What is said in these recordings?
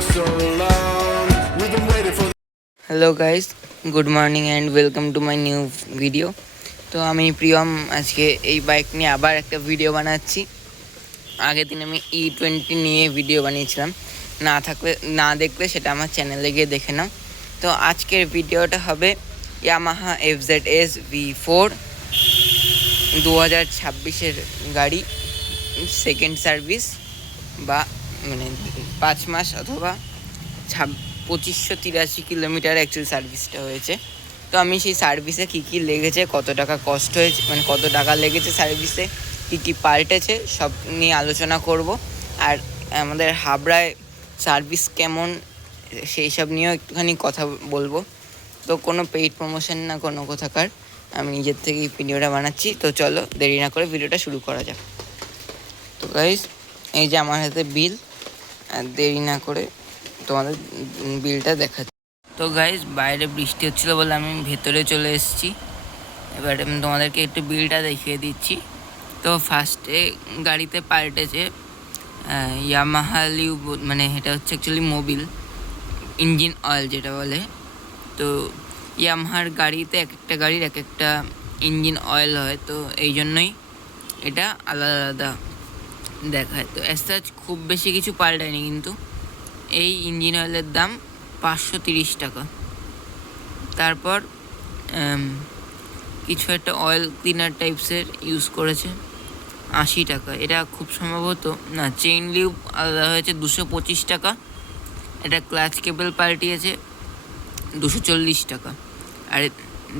so long. We've been waiting for. Hello guys, good morning and welcome to my new video. তো আমি প্রিয়ম আজকে এই bike নিয়ে আবার একটা ভিডিও বানাচ্ছি। আগের দিন আমি E20 নিয়ে ভিডিও বানিয়েছিলাম, না দেখলে সেটা আমার চ্যানেলে গিয়ে দেখে নাও। তো আজকের ভিডিওটা হবে ইয়ামাহা FZS V4 2026-এর গাড়ি, সেকেন্ড সার্ভিস বা মানে 5 মাস অথবা 2583 কিলোমিটার অ্যাকচুয়াল সার্ভিসটা হয়েছে। তো আমি সেই সার্ভিসে কী কী লেগেছে, কত টাকা কষ্ট হয়েছে, মানে কত টাকা লেগেছে সার্ভিসে, কী কী পাল্টেছে, সব নিয়ে আলোচনা করব। আর আমাদের হাবড়ায় সার্ভিস কেমন সেই সব নিয়েও একটুখানি কথা বলবো। তো কোনো পেইড প্রমোশন না কোনো কোথাকার, আমি নিজের থেকে এই ভিডিওটা বানাচ্ছি। তো চলো দেরি না করে ভিডিওটা শুরু করা যাক। তো গাইস, এই যে আমার হাতে বিল, আর দেরি না করে তোমাদের বিলটা দেখাচ্ছি। তো গাইস, বাইরে বৃষ্টি হচ্ছিলো বলে আমি ভেতরে চলে এসেছি। এবার আমি তোমাদেরকে একটু বিলটা দেখিয়ে দিচ্ছি। তো ফার্স্টে গাড়িতে পাল্টেছে ইয়ামাহা লিউ, মানে এটা হচ্ছে অ্যাকচুয়ালি মোবিল ইঞ্জিন অয়েল যেটা বলে। তো ইয়ামাহার গাড়িতে এক একটা গাড়ির এক একটা ইঞ্জিন অয়েল হয়, তো এই জন্যই এটা আলাদা আলাদা দেখায়। তো অ্যাজ খুব বেশি কিছু পাল্টায়নি, কিন্তু এই ইঞ্জিন অয়েলের দাম 530 টাকা। তারপর কিছু একটা অয়েল ক্লিনার টাইপসের ইউজ করেছে 80 টাকা। এটা খুব সম্ভবত না, চেইন লিউব আলাদা হয়েছে 225 টাকা। এটা ক্লাচ কেবল পাল্টিয়েছে 240 টাকা। আর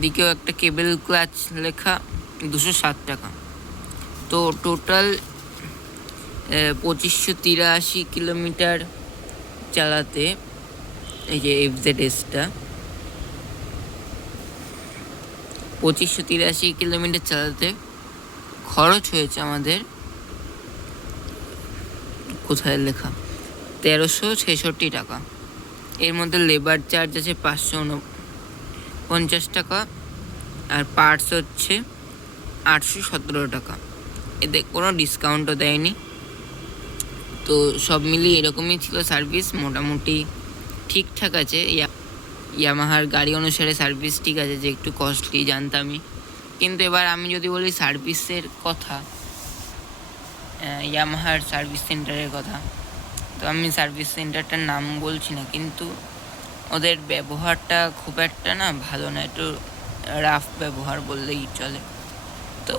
দিকেও একটা কেবল ক্লাচ লেখা 260 টাকা। তো টোটাল 2583 কিলোমিটার চালাতে, এই যে FZSটা 2583 কিলোমিটার চালাতে খরচ হয়েছে আমাদের, কোথায় লেখা, 1366 টাকা। এর মধ্যে লেবার চার্জ আছে 549 টাকা, আর পার্টস হচ্ছে 817 টাকা। এতে কোনো ডিসকাউন্টও দেয়নি। তো সব মিলিয়ে এরকমই ছিল সার্ভিস, মোটামুটি ঠিকঠাক আছে। ইয়ামাহার গাড়ি অনুসারে সার্ভিস ঠিক আছে, যে একটু কস্টলি জানতামই। কিন্তু এবার আমি যদি বলি সার্ভিসের কথা, ইয়ামাহার সার্ভিস সেন্টারের কথা, তো আমি সার্ভিস সেন্টারটার নাম বলছি না, কিন্তু ওদের ব্যবহারটা খুব একটা না ভালো না, একটু রাফ ব্যবহার বললেই চলে। তো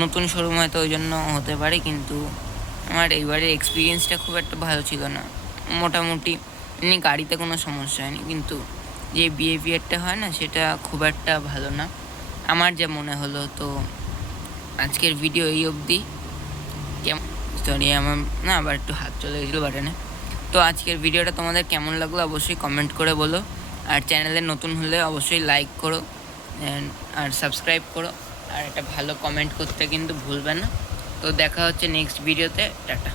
নতুন শোরুম হয়তো ওই জন্য হতে পারে, কিন্তু আমার এইবারের এক্সপিরিয়েন্সটা খুব একটা ভালো ছিল না। মোটামুটি এমনি গাড়িতে কোনো সমস্যা হয়নি, কিন্তু যে বিহেভিয়ারটা হয় না, সেটা খুব একটা ভালো না আমার যা মনে হলো। তো আজকের ভিডিও এই অবধি। কেমন, সরি আমার না আবার একটু হাত চলে গেছিলো বাটনে। তো আজকের ভিডিওটা তোমাদের কেমন লাগলো অবশ্যই কমেন্ট করে বলো। আর চ্যানেলে নতুন হলে অবশ্যই লাইক করো আর সাবস্ক্রাইব করো, আর একটা ভালো কমেন্ট করতে কিন্তু ভুলবে না। তো দেখা হচ্ছে নেক্সট ভিডিওতে। টাটা।